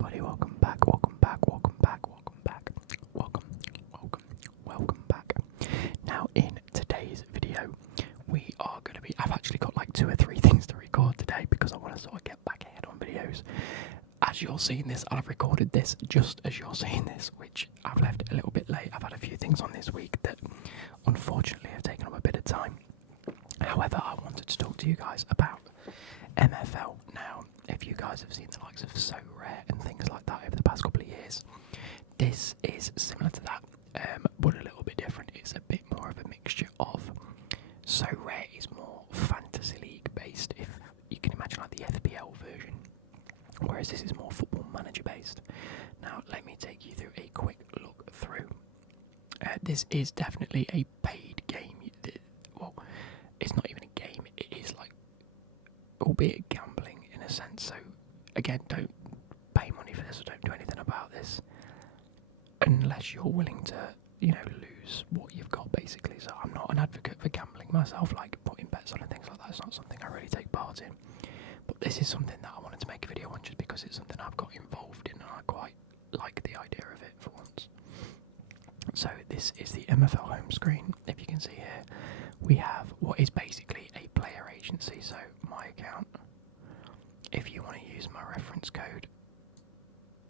everybody, welcome back, welcome back, welcome back, welcome back, welcome back. Now in today's video, I've actually got like 2 or 3 things to record today because I want to sort of get back ahead on videos. As you're seeing this, I've recorded this just as you're seeing this, which I've left it a little bit late. I've had a few things on this week that unfortunately have taken up a bit of time. However, I wanted to talk to you guys about MFL. Now, if you guys have seen the likes of So Rare and things like that over the past couple of years, this is similar to that, but a little bit different. It's a bit more of a mixture of So Rare is more fantasy league based, if you can imagine, like the FPL version, whereas this is more football manager based. Now, let me take you through a quick look through. This is definitely a paid game. Well, it's not even a game, it is like, albeit gambling in a sense. So again, don't pay money for this or don't do anything about this unless you're willing to, lose what you've got, basically. So I'm not an advocate for gambling myself, like putting bets on and things like that. It's not something I really take part in. But this is something that I wanted to make a video on just because it's something I've got involved in and I quite like the idea of it for once. So this is the MFL home screen. If you can see here, we have what is basically a player agency. So my account, if you want to use my reference code,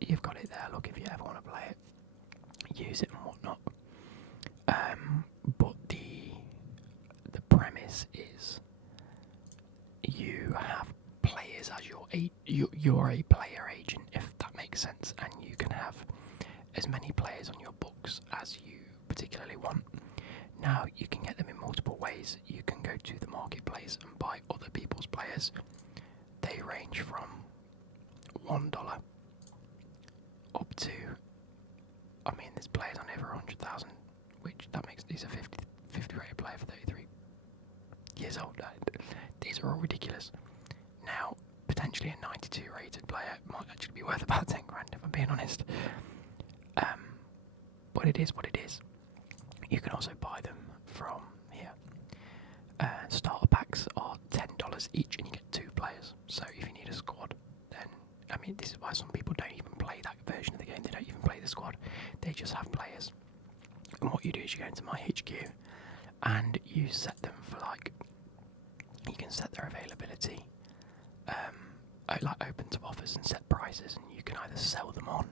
you've got it there. Look, if you ever want to play it, use it and whatnot. But the premise is you have players as you're a player agent, if that makes sense, and you can have as many players on your books as you particularly want. Now, you can get them in multiple ways. You can go to the marketplace and buy other people's players. They range from $1 up to, there's players on over 100,000, which that makes these a 50 rated player for 33 years old. These are all ridiculous. Now, potentially a 92 rated player might actually be worth about 10 grand if I'm being honest. But it is what it is. You can also buy them from here. Starter packs are $10 each and you get 2 players. So if you need a squad, then, this is why some people don't even play that version of the game. They don't even play the squad. They just have players. And what you do is you go into my HQ and you set them for you can set their availability, open to offers and set prices, and you can either sell them on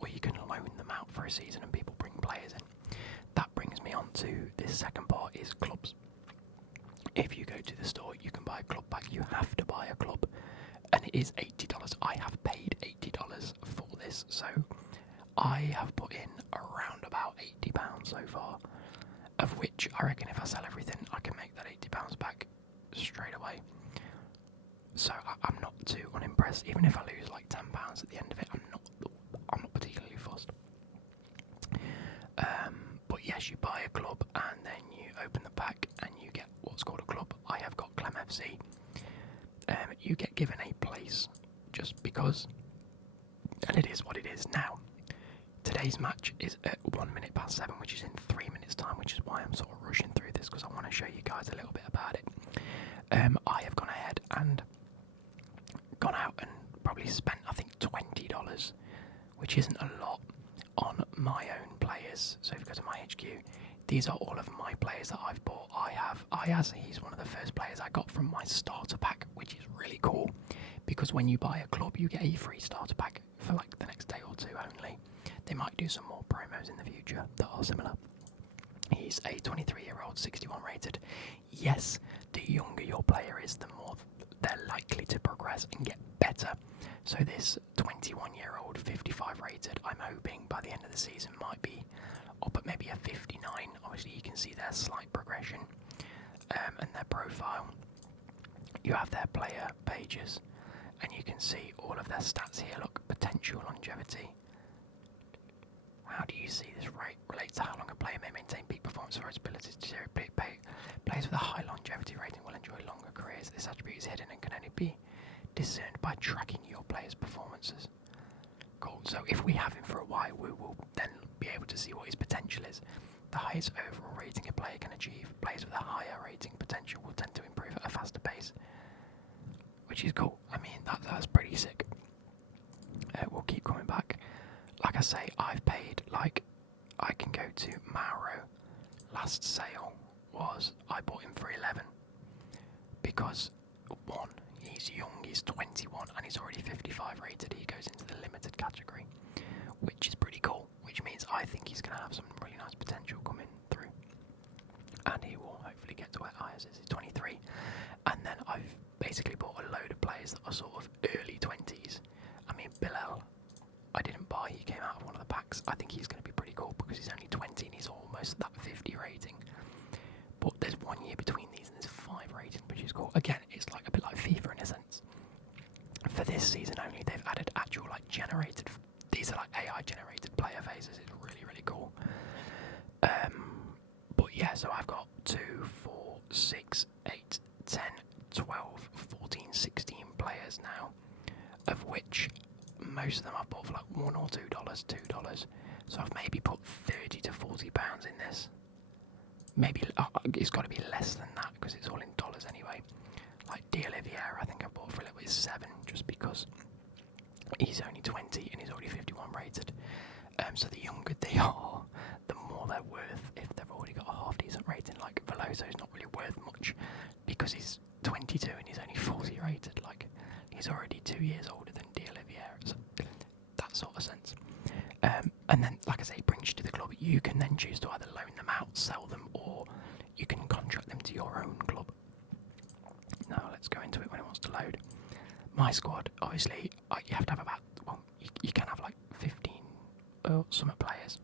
or you can loan them out for a season and people bring players in. That brings me on to this second part, is clubs. If you go to the store, you can buy a club pack. You have to buy a club, and it is $80. I have paid $80 for this, so I have put in around about £80 so far, of which I reckon if I sell everything, I can make that £80 back straight away. So I'm not too unimpressed. Even if I lose like £10 at the end of it, I'm not particularly fussed. But yes, you buy a club and then you open the pack and you get what's called a club. I have got Clem FC. You get given a place just because, and it is what it is. Now, today's match is at 7:01, which is in 3 minutes time, which is why I'm sort of rushing through this, because I want to show you guys a little bit about it. I have gone ahead and gone out and probably spent, I think, $20, which isn't a lot, on my own players. So if you go to my HQ, these are all of my players that I've bought. I have Ayaz. He's one of the first players I got from my starter pack, which is really cool, because when you buy a club, you get a free starter pack for like the next day or two only. They might do some more promos in the future that are similar. He's a 23-year-old, 61 rated. Yes, the younger your player is, the more they're likely to progress and get better. So this 21-year-old, 55 rated, I'm hoping by the end of the season might be up at maybe a 59. Obviously you can see their slight progression and their profile. You have their player pages and you can see all of their stats here. Look, potential longevity. How do you see this rate relates to how long a player may maintain peak performance or its ability to players with a high longevity rating will enjoy longer careers. This attribute is hidden and can only be discerned by tracking your players' performances. Cool. So if we have him for a while, we will then be able to see what his potential is. The highest overall rating a player can achieve. Players with a higher rating potential will tend to improve at a faster pace, which is cool. That's pretty sick. We'll keep going I say, I've paid, like, I can go to Mauro. Last sale was, I bought him for 11. Because, one, he's young, he's 21, and he's already 55 rated. He goes into the limited category, which is pretty cool, which means I think he's going to have some really nice potential coming through. And he will hopefully get to where Ayers is. He's 23. And then I've basically bought a load of players that are sort of early 20s. I mean, Bilal, I didn't buy, he came out of one of the packs. I think he's going to be pretty cool because he's only 20 and he's almost that 50 rating. But there's 1 year between these and there's 5 ratings, which is cool. Again, it's like a bit like FIFA in a sense. For this season only, they've added actual like generated, these are like AI generated player phases. It's really, really cool. But yeah, so I've got 2, 4, 6, 8, 10, 12, 14, 16 players now, of which most of them I've bought for like $1 or $2. So I've maybe put £30 to £40 in this. Maybe it's got to be less than that because it's all in dollars anyway. Like D'Oliveira, I think I bought for a little bit 7 just because he's only 20 and he's already 51 rated. So the younger they are, the more they're worth if they've already got a half decent rating. Like Veloso's not really worth much because he's 22 and he's only 40 rated. Like he's already 2 years older than D'Oliveira. So that sort of sense. And then, like I say, it brings you to the club. You can then choose to either loan them out, sell them, or you can contract them to your own club. Now, let's go into it when it wants to load. My squad, obviously, you have to have about, well, you can have like 15 summer players,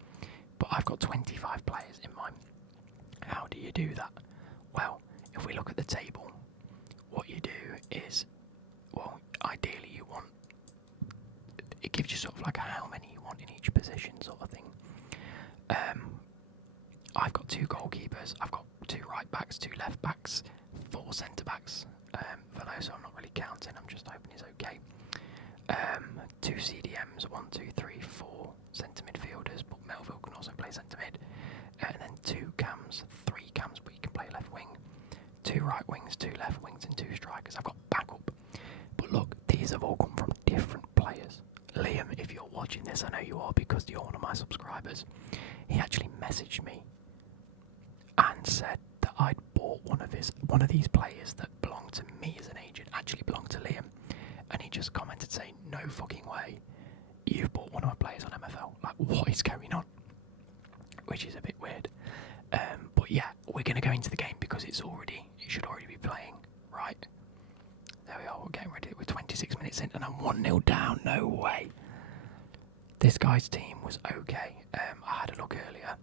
but I've got 25 players in mine. How do you do that? Well, if we look at the table, what you do is, well, ideally you want, it gives you sort of like a how many you want in each position sort of thing. I've got 2 goalkeepers, I've got 2 right backs, 2 left backs, 4 centre backs. Veloso I'm not really counting, I'm just hoping he's okay. 2 CDMs, 1, 2, 3, 4 centre midfielders, but Melville can also play centre mid. And then 2 cams, 3 cams, but you can play left wing. 2 right wings, 2 left wings, and 2 strikers. I've got backup. But look, these have all come from different players. Liam, if you're watching this, I know you are because you're one of my subscribers. He actually messaged me and said that I'd bought one of these players that belonged to me as an agent, actually belonged to Liam, and he just commented saying, "No fucking way, you've bought one of my players on MFL. Like, what is going on?" Which is a bit weird. But yeah, we're going to go into the game because it should already be playing, right? There we are, we're getting ready. We're 26 minutes in and I'm 1-0 down, no way. This guy's team was okay. I had a look earlier.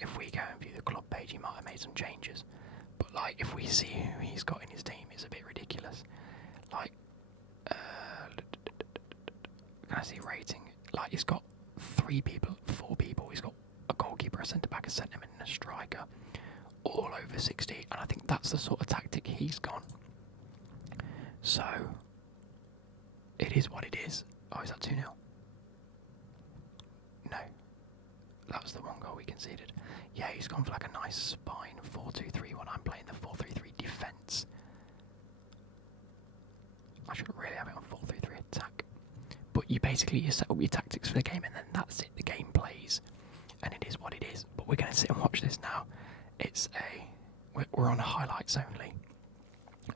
If we go and view the club page, he might have made some changes. But like, if we see who he's got in his team, it's a bit ridiculous. Like, can I see rating? Like, he's got 4 people. He's got a goalkeeper, a centre back, a centre mid, and a striker, all over 60. And I think that's the sort of tactic he's gone. So, it is what it is. Oh, is that 2-0? No. That was the 1 goal we conceded. Yeah, he's gone for like a nice spine 4-2-3 when I'm playing the 4-3-3 defence. I should really have it on 4-3-3 attack. But you set up your tactics for the game and then that's it. The game plays. And it is what it is. But we're going to sit and watch this now. We're on highlights only.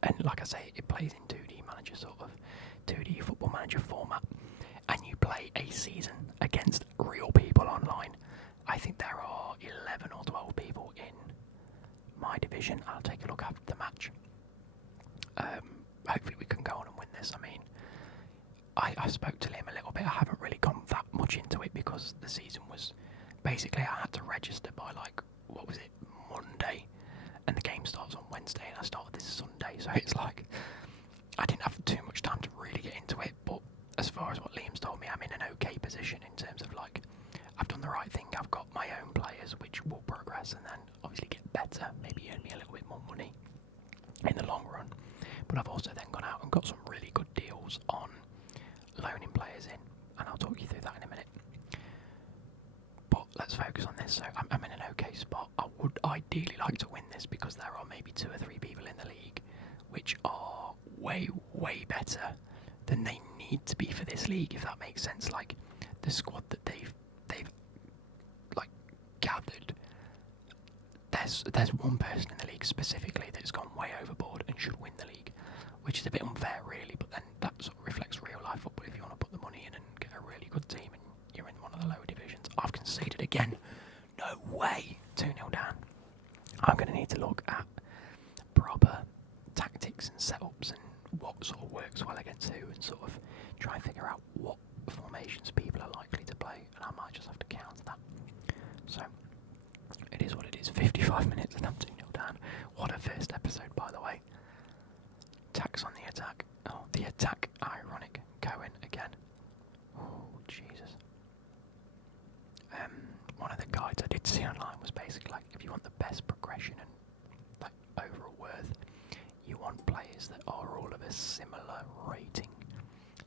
And like I say, it plays in 2D Manager, sort of 2D Football Manager format. And you play a season against real people online. I think there are 11 or 12 people in my division. I'll take a look after the match. Hopefully we can go on and win this. I mean, I spoke to Liam a little bit. I haven't really gone that much into it because the season was basically I had to register by like, what was it, Monday, and the game starts on Wednesday and I started this Sunday, so it's like I didn't have too much time to really get into it. But as far as what Liam's told me, I'm in an okay position in terms of like I've done the right thing. I've got my own players which will progress and then obviously get better, maybe earn me a little bit more money in the long run. But I've also then gone out and got some really good deals on loaning players in, and I'll talk you through that in a minute. But let's focus on this. So I'm in an okay spot. I would ideally like to win this because there are maybe 2 or 3 people in the league which are way, way better than they need to be for this league, if that makes sense. Like the squad that they've there's one person in the league specifically that's gone way overboard and should win the league, which is a bit unfair, really. But then that sort of reflects real life football. If you want to put the money in and get a really good team, and you're in one of the lower divisions, I've conceded again. No way. 2-0 down. I'm going to need to look at proper tactics and setups and what sort of works well against who, and sort of try and figure out what formations people are likely to play, and I might just have to counter that. So it is what it is. 55 minutes and I'm 2-0 down. What a first episode, by the way. Tax on the attack. Oh, the attack. Ironic. Cohen again. Oh, Jesus. One of the guides I did see online was basically like, if you want the best progression and like overall worth, you want players that are all of a similar rating.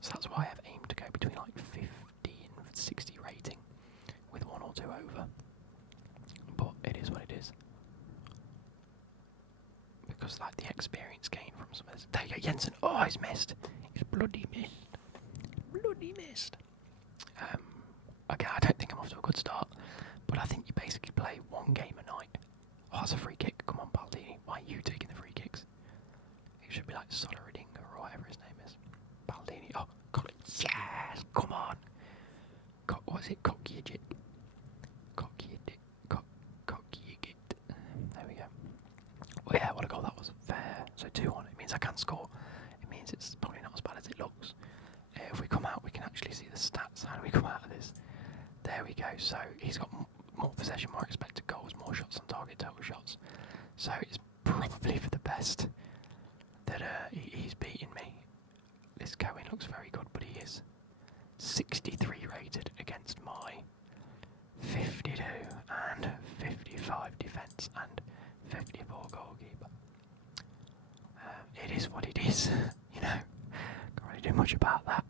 So that's why I've aimed to go between like 50 and 60 rating, with 1 or 2 over. But it is what it is. Because like the experience gained from some of this. There you go, Jensen. Oh, he's missed. He's bloody missed. Bloody missed. Okay, I don't think I'm off to a good start, but I think you basically play 1 game a night. Oh, that's a free kick. Come on, Baldini. Why are you taking the free kicks? It should be like Soleridinga or whatever his name is. Baldini. Oh, got it. Yes! Come on. What's it? Kokyajit. There we go. Well, yeah, what a goal that was. Fair. So 2-1. It means I can score. It means it's probably not as bad as it looks. If we come out, we can actually see the stats. How do we come out of this? There we go. So he's got more possession, more expected goals, more shots on target, total shots. So it's probably for the best that he's beating me. This Cohen looks very good, but he is 63 rated against my 52 and 55 defence and 54 goalkeeper. It is what it is, you know. Can't really do much about that.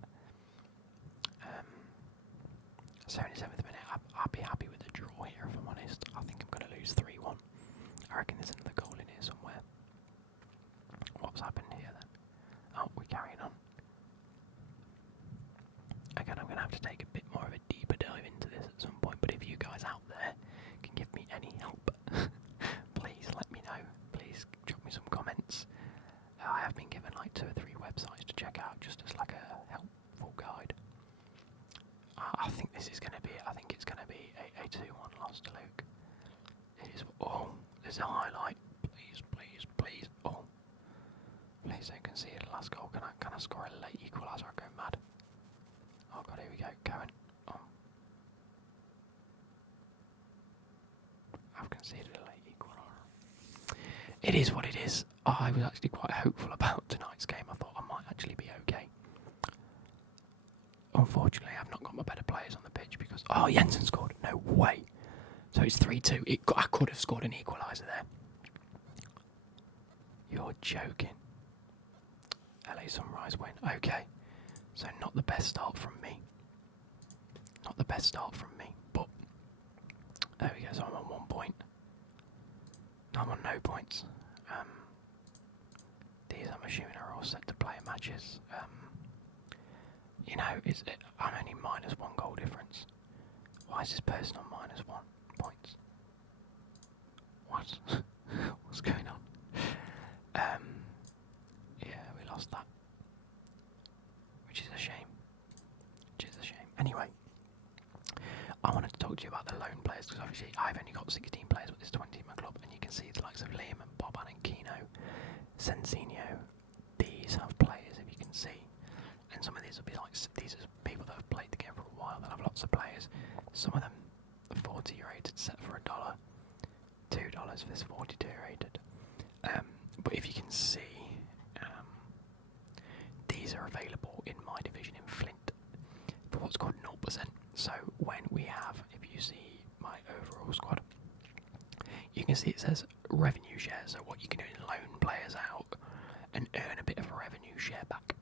77th minute, I'd be happy with a draw here if I'm honest. I think I'm going to lose 3-1. I reckon there's another goal in here somewhere. What's happened here then? Oh, we're carrying on. Again, I'm going to have to take a bit more of a deeper dive into this at some point, but if you guys out there can give me any help, please let me know. Please drop me some comments. I have been given like 2 or 3 websites to check out just as like a helpful guide. I think this is going to be, I think it's going to be a 2-1 loss to Luke. It is, oh, there's a highlight. Please, please, please. Oh, please don't concede the last goal. Can I score a late equaliser? I'll go mad. Oh god, here we go. Cohen. Oh. I've conceded a late equaliser. It is what it is. I was actually quite hopeful about tonight's game. I thought I might actually be okay. Unfortunately, I've not got my better players on the pitch because... Oh, Jensen scored. No way. So it's 3-2. I could have scored an equaliser there. You're joking. LA Sunrise win. Okay. So not the best start from me. Not the best start from me. But there we go. So I'm on 1 point. No, I'm on no points. These I'm assuming are all set to play matches. You know, I'm only -1 goal difference. Why is this person on -1 points? What? What's going on? Yeah, we lost that. Which is a shame. Anyway, I wanted to talk to you about the loan players, because obviously I've only got 16 players, but there's 20 in my club, and you can see the likes of Liam and Boban and Kino, Sensinho. These have players, if you can see. And some of these will be like, these are people that have played the game for a while, that have lots of players. Some of them 40 rated, set for $1, $2 for this 42 rated. But if you can see, these are available in my division in Flint for what's called 0%. So when we have, if you see my overall squad, you can see it says revenue share. So what you can do is loan players out and earn a bit of a revenue share back.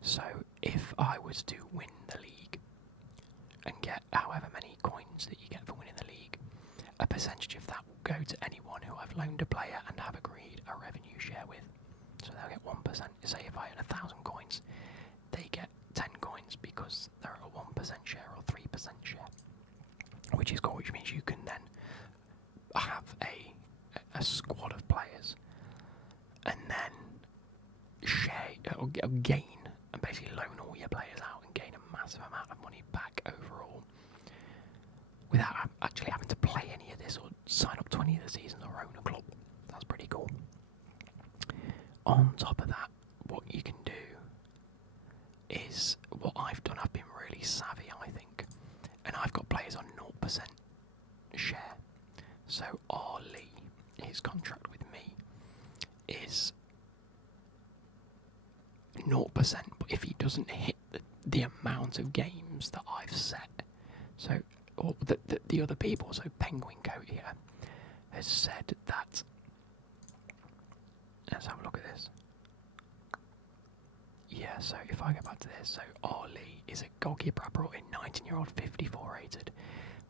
So if I was to win the league and get however many coins that you get for winning the league, a percentage of that will go to anyone who I've loaned a player and have agreed a revenue share with. So they'll get 1%. Say if I earn 1,000 coins, they get 10 coins because they're a 1% share or 3% share, which is cool, which means you can then have a a squad of players, and then share or gain and basically loan all your players out and gain a massive amount of money back overall without actually having to play any of this or sign up to any of the seasons or own a club. That's pretty cool. On top of that, what you can do is what I've done. I've been really savvy, I think, and I've got players on 0% share. So Lee, his contract with me is 0%, but if he doesn't hit the amount of games that I've set, so or the other people, so Penguin Coat here has said that. Let's have a look at this. Yeah, so if I go back to this, so Lee is a goalkeeper I brought in, 19-year-old, 54 rated,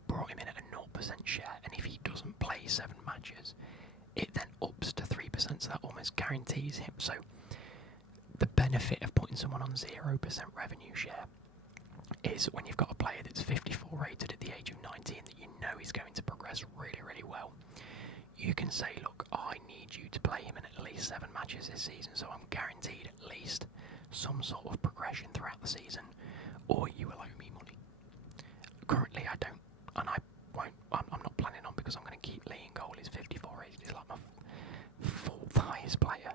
brought him in at a 0% share, and if he doesn't play 7 matches, it then ups to 3%, so that almost guarantees him. So the benefit of putting someone on 0% revenue share is when you've got a player that's 54 rated at the age of 19 that you know is going to progress really, really well. You can say, look, I need you to play him in at least 7 matches this season, so I'm guaranteed at least some sort of progression throughout the season, or you will owe me money. Currently, I don't, and I won't. I'm not planning on, because I'm going to keep Lee in goal. He's 54 rated. He's like my 4th highest player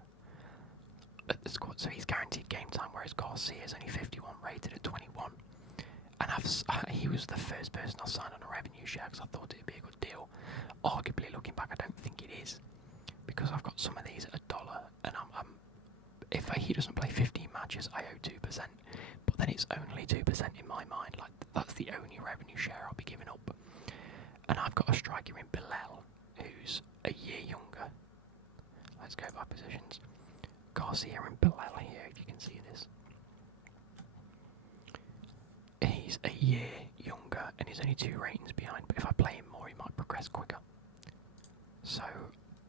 at the squad, so he's guaranteed game time, whereas Garcia is only 51 rated at 21. And he was the first person I signed on a revenue share because I thought it'd be a good deal. Arguably, looking back, I don't think it is, because I've got some of these at $1, and if he doesn't play 15 matches, I owe 2%. But then it's only 2% in my mind. Like, that's the only revenue share I'll be giving up. And I've got a striker in Bilal, who's a year younger. Let's go by positions. Garcia and Bilal here, if you can see this. He's a year younger and he's only 2 ratings behind, but if I play him more, he might progress quicker. So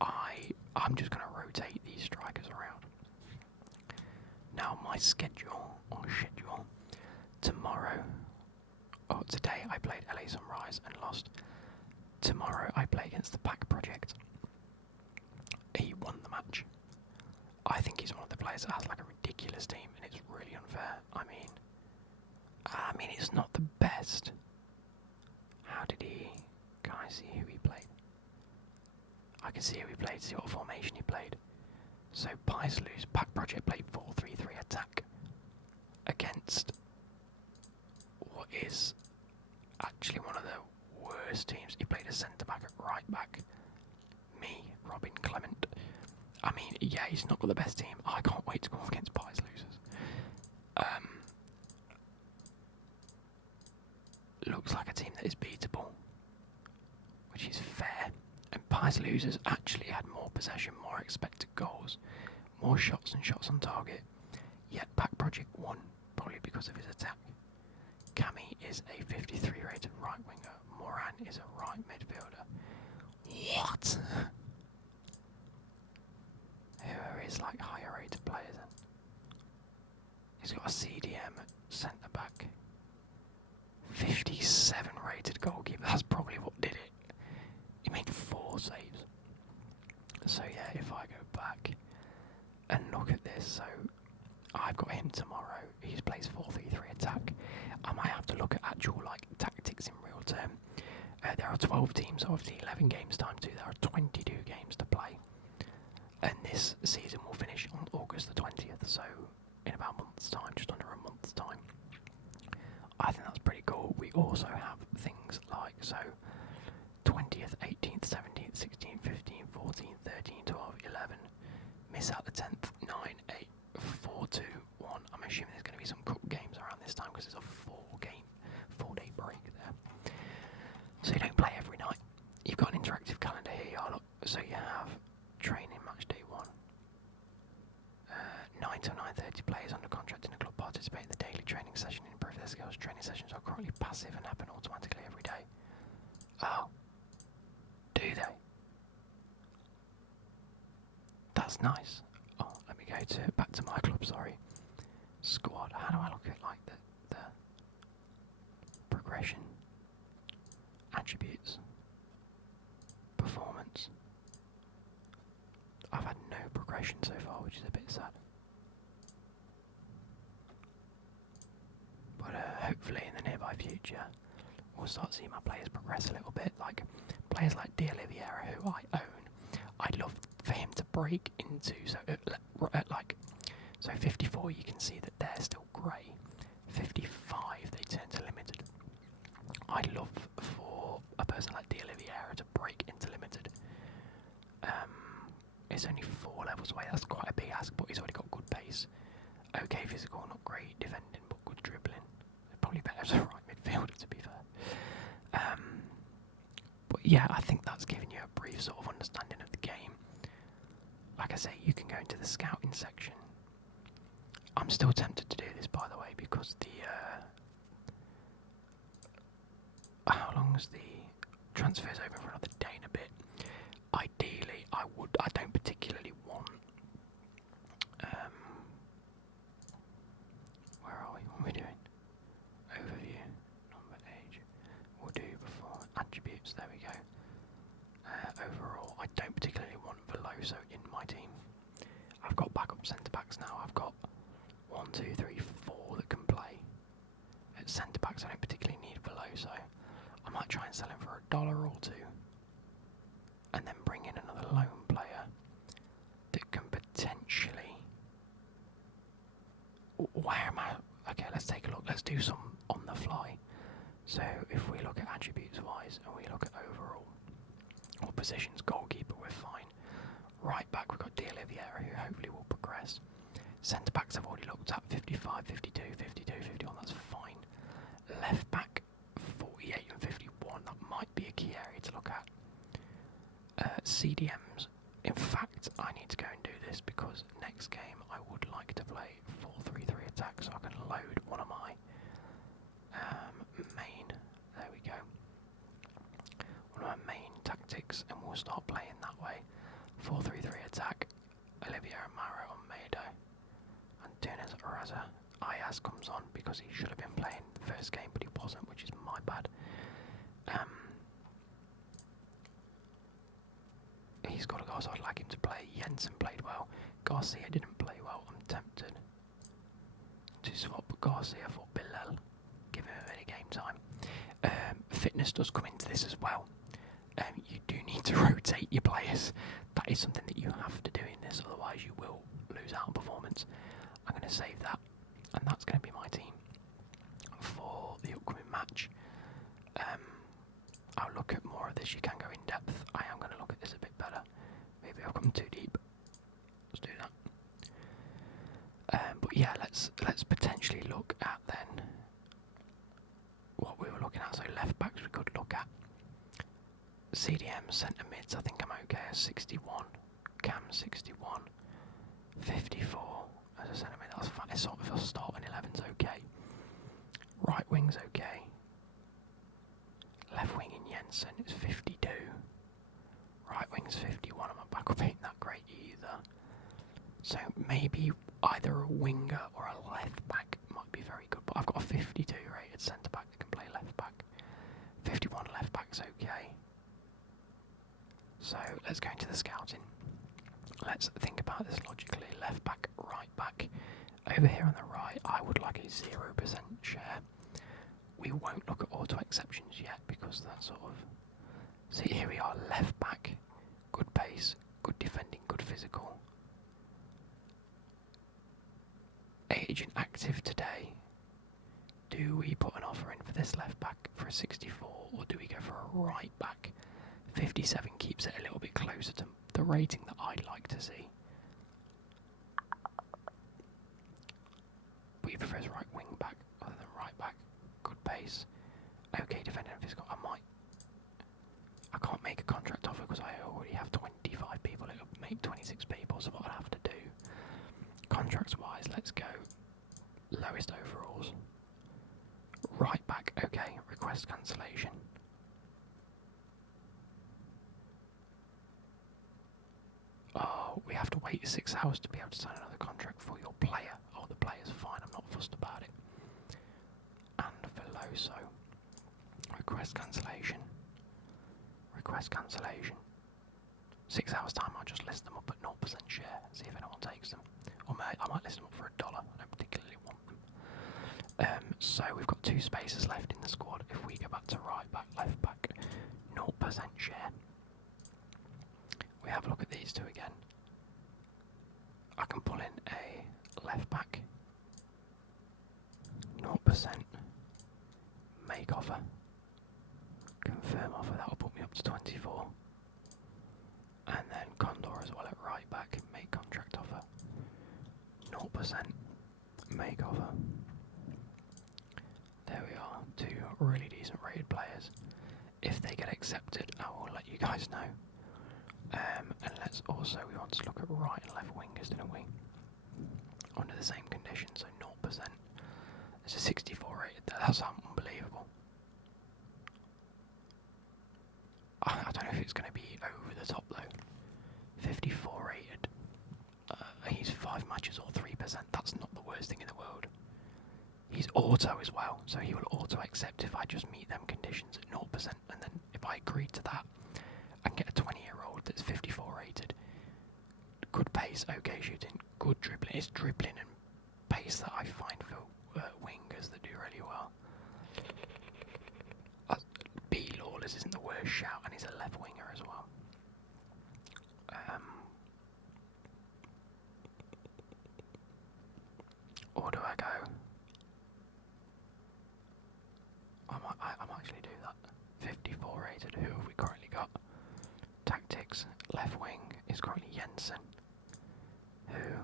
I'm just going to rotate these strikers around. Now my schedule, tomorrow, today I played LA Sunrise and lost. Tomorrow I play against the Pack Project. He won the match. I think he's one of the players that has like a ridiculous team, and it's really unfair. I mean, it's not the best. How did he? Can I see who he played? I can see who he played, see what formation he played. So Paisley's Pack Project played 4-3-3 attack against what is actually one of the worst teams. He played a centre back at right back. Me, Robin Clement. I mean, yeah, he's not got the best team. I can't wait to go off against Pies losers. Looks like a team that is beatable, which is fair. And Pies losers actually had more possession, more expected goals, more shots and shots on target. Yet Pack Project won, probably because of his attack. Cami is a 53 rated right winger. Moran is a right midfielder. What? Who are his like higher rated players then? He's got a CDM at centre back. 57 rated goalkeeper. That's probably what did it. He made 4 saves. So yeah, if I go back and look at this, so I've got him tomorrow. He plays 4-3-3 attack. I might have to look at actual like tactics in real term. There are 12 teams, obviously 11 games time too. There are 22 games to play. And this season will finish on August the 20th, so in about a month's time, just under a month's time. I think that's pretty cool. We also have things like, so 20th, 18th, 17th, 16th, 15th, 14th, 13th, 12th, 11. Miss out the 10th, 9, 8, 4, 2, 1. I'm assuming there's going to be some cup games around this time because it's a 4-day break there. So you don't play every night. You've got an interactive calendar here. Look. So you have training match day 1. 9 till 9:30 players under contract in the club participate in the daily training session and improve their skills. Training sessions are currently passive and happen automatically every day. Oh. Do they? That's nice. Oh, let me go to back to my club, sorry. Squad. How do I look at like the progression? Attributes. Performance. future, we'll start seeing my players progress a little bit. Like players like D'Oliveira, who I own, I'd love for him to break into so 54. You can see that they're still grey. 55, they turn to limited. I'd love for a person like D'Oliveira to break into limited. It's only 4 levels away. That's quite a big ask, but he's already got good pace. Okay, physical, not great defending, but good dribbling. Probably better as a right midfielder, to be fair. But yeah, I think that's giving you a brief sort of understanding of the game. Like I say, you can go into the scouting section. I'm still tempted to do this, by the way, because the how long is the transfers over for another day and a bit? Ideally, I don't particularly want. Where are we? What are we doing? Overview, number, age. We'll do before attributes. There we go. Overall, I don't particularly want Veloso in my team. I've got backup centre backs now. I've got 1, 2, 3, 4 that can play. At centre backs, I don't particularly need Veloso. I might try and sell him for $1 or 2, and then bring in another loan player that can potentially. Where am I? Okay, let's take a look. Let's do some on the fly. So if we look at attributes wise and we look at overall, or positions, goalkeeper, we're fine. Right back, we've got D'Oliveira, who hopefully will progress. Centre backs I've already looked at, 55, 52, 52, 51, that's fine. Left back, 48 and 51, that might be a key area to look at. CDMs, in fact, I need to go and do this because next game I would like to play 4-3-3 attack, so I can load one of my main, there we go, one of my main tactics, and we'll start playing that way. 4-3-3 attack, Olivier Amaro on Mado, and Tunis Raza. Ayaz comes on because he should have been playing the first game, but he wasn't, which is my bad. He's got a goal, so I'd like him to play. Jensen played well. Garcia didn't play well. I'm tempted to swap Garcia for Bilal. Give him a bit of game time. Fitness does come into this as well. You do need to rotate your players. That is something that you have to do in this, otherwise you will lose out on performance. I'm going to save that, and that's going to be my team for the upcoming match. I'll look at more of this. You can go in depth. I am going to look at this a bit better. Maybe I've gone too deep. Let's do that. But yeah, let's potentially look at then what we were looking at. So left backs we could look at. CDM centre mids. I think I'm okay. 61. Cam 61. 54 as a centre mid. That's fine. It's sort of a starting 11's okay. Right wing's okay. Left wing in Jensen is 52. Right wing's 51. And my backup ain't that great either. So maybe either a winger or a left back might be very good. But I've got a 52 rated centre back that can play left back. 51 left back's okay. So let's go into the scouting. Let's think about this logically. Left back, right back. Over here on the right, I would like a 0% share. We won't look at auto exceptions yet because that's sort of. See, here we are, left back, good pace, good defending, good physical. Agent active today. Do we put an offer in for this left back for a 64, or do we go for a right back? 57 keeps it a little bit closer to the rating that I'd like to see. But he prefers right wing back other than right back. Good pace. Okay, defending and physical. I can't make a contract offer because I already have 25 people. It'll make 26 people, so what I'll have to do. Contracts wise, let's go. Lowest overalls. Right back, okay. Request cancellation. Oh, we have to wait 6 hours to be able to sign another contract for your player. Oh, the player's fine, I'm not fussed about it. And Veloso. Request cancellation. Request cancellation. 6 hours time, I'll just list them up at 0% share, see if anyone takes them. Or I might list them up for $1, I don't particularly want them. So we've got 2 spaces left in the squad. If we go back to right back, left back, 0% share. We have a look at these 2 again. I can pull in a left back, 0%, make offer, confirm offer, that will put me up to 24. And then Condor as well at right back, make contract offer, 0%, make offer. There we are, 2 really decent rated players. If they get accepted, I will let you guys know. And let's also, we want to look at right and left wingers, didn't we? Under the same conditions, so 0%. There's a 64 rated there, that's unbelievable. I don't know if it's going to be over the top though. 54 rated. He's 5 matches or 3%, that's not the worst thing in the world. He's auto as well, so he will auto accept if I just meet them conditions at 0%, and then if I agree to that, I can get a 20-year-old that's 54 rated. Good pace, okay shooting, good dribbling. It's dribbling and pace that I find for wingers that do really well. B Lawless isn't the worst shout, and he's a left winger as well. Or do I go? I might actually do that. 54 rated. Who have we currently got? Tactics. Left wing is currently Jensen, who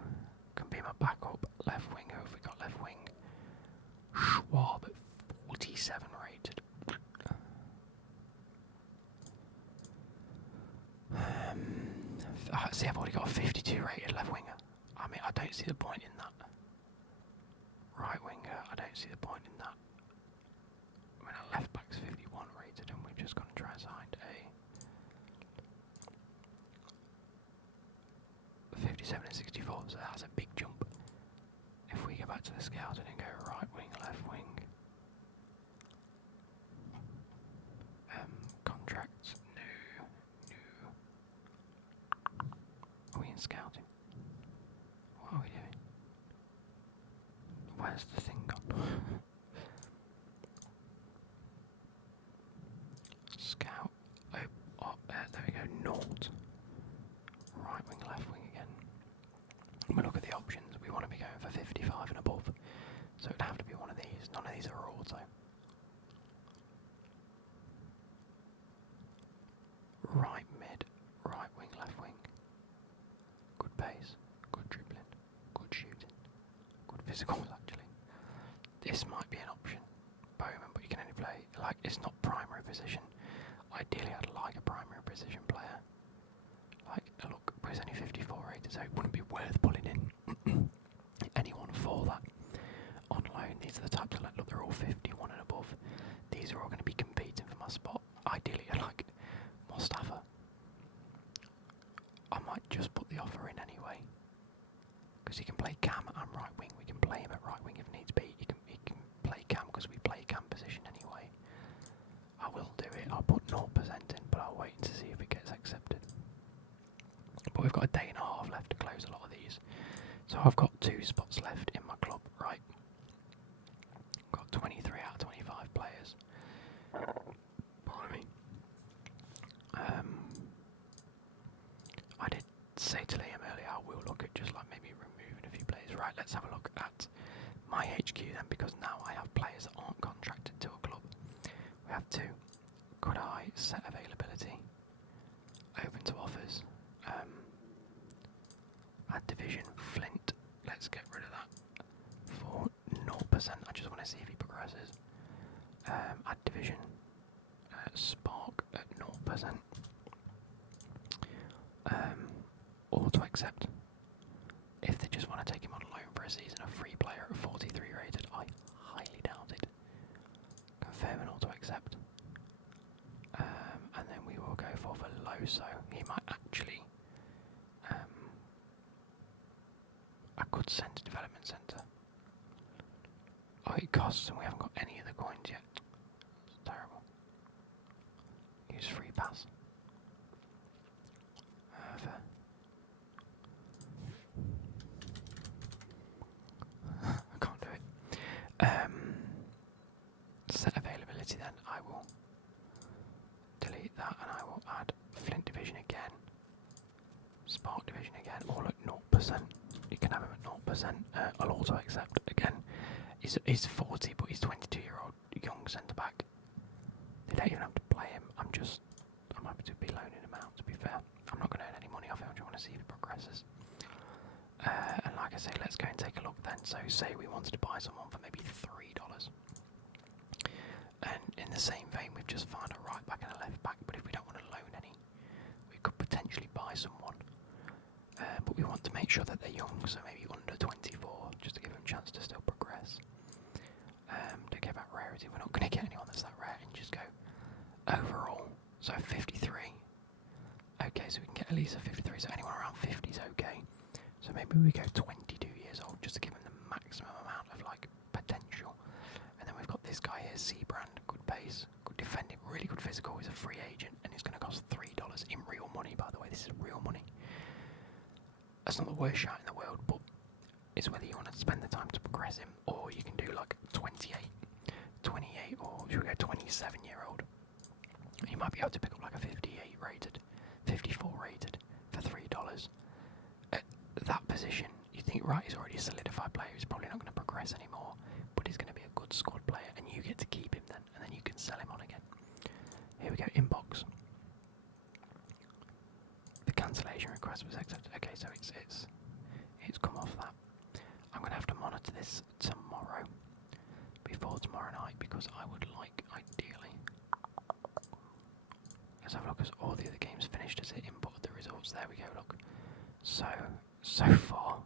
can be my backup. Left wing. Who have we got? Left wing. Schwab at 47 rated. See, I've already got a 52 rated left winger. I mean, I don't see the point in that. Right winger, I don't see the point in that. I mean, our left back's 51 rated, and we've just got to try and find a 57 and 64, so that's a big jump. If we go back to the scouting and go right wing, left wing, contracts, new. Are we in scouting? What are we doing? Where's the thing gone? Scout. There we go. Naught. Right wing, left wing again. When we look at the options, we want to be going for 55 and above. So it'd have to be one of these. None of these are auto. Right mid, right wing, left wing. Good pace, good dribbling, good shooting, good physicals actually. This might be an option. Bowman, but you can only play, like, it's not primary position. Ideally I'd like a primary position player. Like, look, but he's only 54 rated, so it wouldn't be worth pulling in anyone for that. On loan, these are the types of, like, look, they're all 51 and above. These are all going to be competing for my spot. Ideally I like Mustafa. I might just put the offer in anyway, because he can play cam and right wing. We can play him at right wing if needs be. He can play cam because we play cam position anyway. I will do it. I'll put 0% in, but I'll wait to see if it gets accepted. But we've got a day and a half left to close a lot of these, so I've got 2 spots left in my club. Right, got 23 out of 25 players. Pardon me. I did say to Liam earlier I will look at just like maybe removing a few players. Right, let's have a look at my HQ then, because now I have players that aren't contracted to a club. We have 2. Could I set availability? Open to offers. Add division. Flint. Let's get rid of that for 0%. I just want to see if he progresses. Add division. Spark at 0%. Auto accept. If they just want to take him on loan for a season, a free player at 43 rated, I highly doubt it. Confirm and auto accept. And then we will go for Veloso. He might actually. I could send to development centre. Oh, it costs, and we haven't got any of the coins yet. It's terrible. Use free pass. Fair. I can't do it. ability then, I will delete that and I will add Flint Division again. Spark Division again, all at 0%. You can have him at 0%. I'll also accept again. He's 40, but he's 22-year-old young centre back. They don't even have to play him. I'm happy to be loaning him out. To be fair, I'm not going to earn any money off him. I just want to see if he progresses. And like I say, let's go and take a look then. So, say we wanted to buy someone for maybe $3. And in the same vein, we've just found a right back and a left back. But if we don't want to loan any, we could potentially buy someone. But we want to make sure that they're young, so maybe under 24, just to give them a chance to still progress. Don't care about rarity, we're not going to get anyone that's that rare, and just go overall. So 53. Okay, so we can get at least a 53, so anyone around 50 is okay. So maybe we go 22 years old, just to give them the maximum amount of like potential. And then we've got this guy here, Seabrand, good pace, good defending, really good physical, he's a free agent, and he's going to cost $3 in real money, by the way, this is real money. That's not the worst shot in the world, but it's whether you want to spend the time to progress him, or you can do like 28, or should we go 27-year-old? You might be able to pick up like a 58 rated, 54 rated for $3. At that position, you think, right, he's already a solidified player, he's probably not going to progress anymore, but he's going to be a good squad player, and you get to keep him then, and then you can sell him on again. Here we go, inbox. The cancellation request was accepted. Okay, so it's come off that. I'm going to have to monitor this tomorrow, before tomorrow night, because I would like, ideally, let's have a look as all the other games finished as it inputted the results. There we go, look. So far,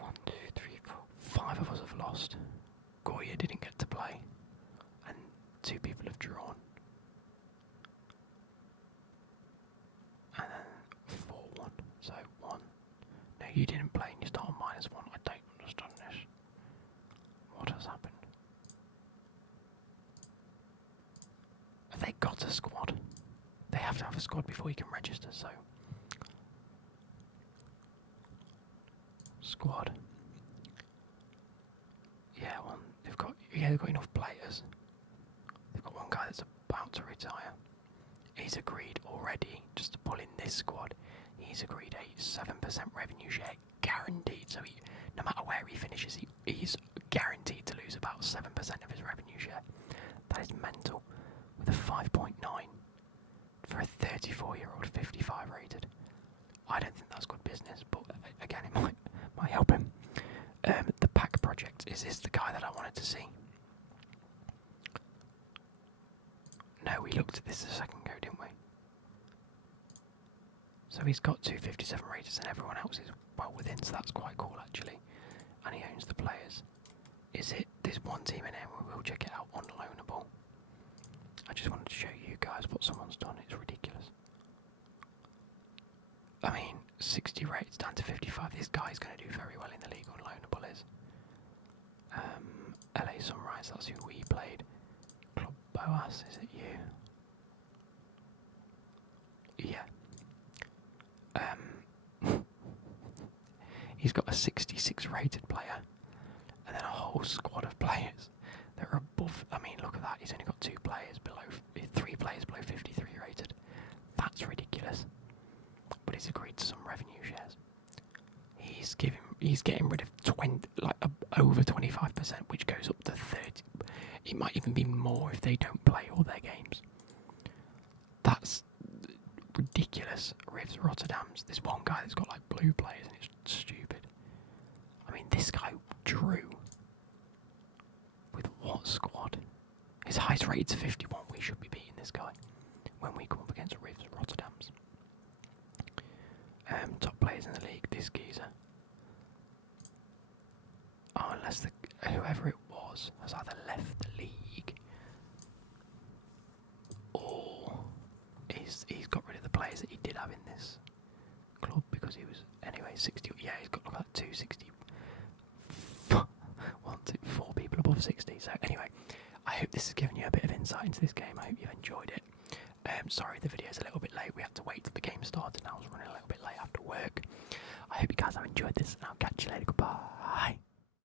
1, 2, 3, 4, 5 of us have lost. Goya didn't get to play, and 2 people have drawn. And then 4-1, so 1. No, you didn't play and you start on -1. I don't understand this. What has happened? Have they got a squad? They have to have a squad before you can register, so... Squad. Yeah, they've got enough players. They've got one guy that's about to retire. He's agreed already, just to pull in this squad, he's agreed a 7% revenue share guaranteed, so no matter where he finishes, he's guaranteed to lose about 7% of his revenue share. That is mental, with a 5.9 for a 34-year-old 55 rated. I don't think that's good business, but again, it might help him. The pack project, is this the guy that I wanted to see? No, we looked at this a second ago, didn't we? So he's got 257 raters and everyone else is well within, so that's quite cool actually. And he owns the players. Is it this one team in here? We'll check it out, unloanable. I just wanted to show you guys what someone's done, it's ridiculous. I mean, 60 rates down to 55, this guy's going to do very well in the league, unloanable is. LA Sunrise, that's who we played. Club Boas, is it you? Yeah. He's got a 66 rated player, and then a whole squad of players that are above. I mean, look at that. He's only got 3 players below 53 rated. That's ridiculous. But he's agreed to some revenue shares. He's getting rid of over 25%, which goes up to 30. It might even be more if they don't play all their games. That's ridiculous. Rivs Rotterdam's. There's one guy that's got like blue players and it's stupid. I mean, this guy drew with what squad? His highest rate's 51. We should be beating this guy when we come up against Rivs Rotterdam's. Top players in the league, this geezer. Oh, unless whoever it was has either left the league or he's got rid of the players that he did have in this club because he was anyway 60. Yeah, he's got like 260. 4 people above 60. So anyway, I hope this has given you a bit of insight into this game. I hope you've enjoyed it. Sorry the video's a little bit late. We had to wait till the game started and I was running a little bit late after work. I hope you guys have enjoyed this and I'll catch you later. Goodbye.